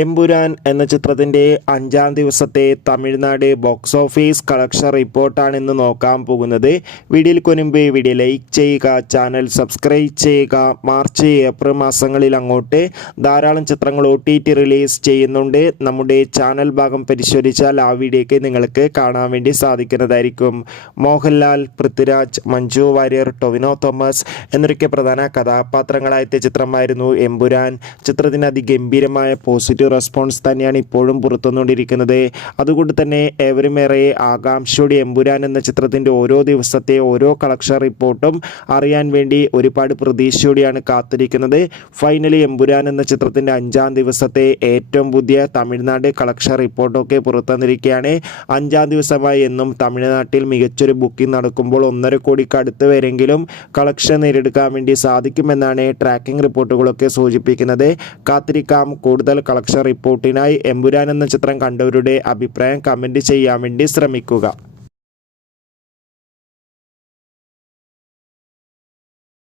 എമ്പുരാൻ എന്ന ചിത്രത്തിൻ്റെ 5-ാം ദിവസത്തെ തമിഴ്നാട് ബോക്സ് ഓഫീസ് കളക്ഷൻ റിപ്പോർട്ടാണ് ഇന്ന് നോക്കാൻ പോകുന്നത്. വീഡിയോയ്ക്ക് മുൻപ് വീഡിയോ ലൈക്ക് ചെയ്യുക, ചാനൽ സബ്സ്ക്രൈബ് ചെയ്യുക. മാർച്ച് ഏപ്രിൽ മാസങ്ങളിൽ അങ്ങോട്ട് ധാരാളം ചിത്രങ്ങൾ OTT റിലീസ് ചെയ്യുന്നുണ്ട്. നമ്മുടെ ചാനൽ ഭാഗം പരിശോധിച്ചാൽ ആ വീഡിയോയ്ക്ക് നിങ്ങൾക്ക് കാണാൻ വേണ്ടി സാധിക്കുന്നതായിരിക്കും. മോഹൻലാൽ, പൃഥ്വിരാജ്, മഞ്ജു വാര്യർ, ടൊവിനോ തോമസ് എന്നൊക്കെ പ്രധാന കഥാപാത്രങ്ങളായ ചിത്രമായിരുന്നു എമ്പുരാൻ. ചിത്രത്തിന് അതിഗംഭീരമായ പോസിറ്റീവ് റെസ്പോൺസ് തന്നെയാണ് ഇപ്പോഴും പുറത്തുവന്നുകൊണ്ടിരിക്കുന്നത്. അതുകൊണ്ട് തന്നെ ഏവരുമേറെ ആകാംക്ഷയോടെ എമ്പുരാൻ എന്ന ചിത്രത്തിൻ്റെ ഓരോ ദിവസത്തെ ഓരോ കളക്ഷൻ റിപ്പോർട്ടും അറിയാൻ വേണ്ടി ഒരുപാട് പ്രതീക്ഷയോടെയാണ് കാത്തിരിക്കുന്നത്. ഫൈനലി എമ്പുരാൻ എന്ന ചിത്രത്തിൻ്റെ 5-ാം ദിവസത്തെ ഏറ്റവും പുതിയ തമിഴ്നാട് കളക്ഷൻ റിപ്പോർട്ടൊക്കെ പുറത്തുവന്നിരിക്കുകയാണ്. 5-ാം ദിവസമായി എന്നും തമിഴ്നാട്ടിൽ മികച്ചൊരു ബുക്കിംഗ് നടക്കുമ്പോൾ 1.5 കോടിക്ക് അടുത്ത് വരെങ്കിലും കളക്ഷൻ നേടിയെടുക്കാൻ വേണ്ടി സാധിക്കുമെന്നാണ് ട്രാക്കിംഗ് റിപ്പോർട്ടുകളൊക്കെ സൂചിപ്പിക്കുന്നത്. കാത്തിരിക്കാം കൂടുതൽ കളക്ഷൻ റിപ്പോർട്ടിനായി. എമ്പുരാൻ എന്ന ചിത്രം കണ്ടവരുടെ അഭിപ്രായം കമൻറ്റ് ചെയ്യാൻ വേണ്ടി ശ്രമിക്കുക.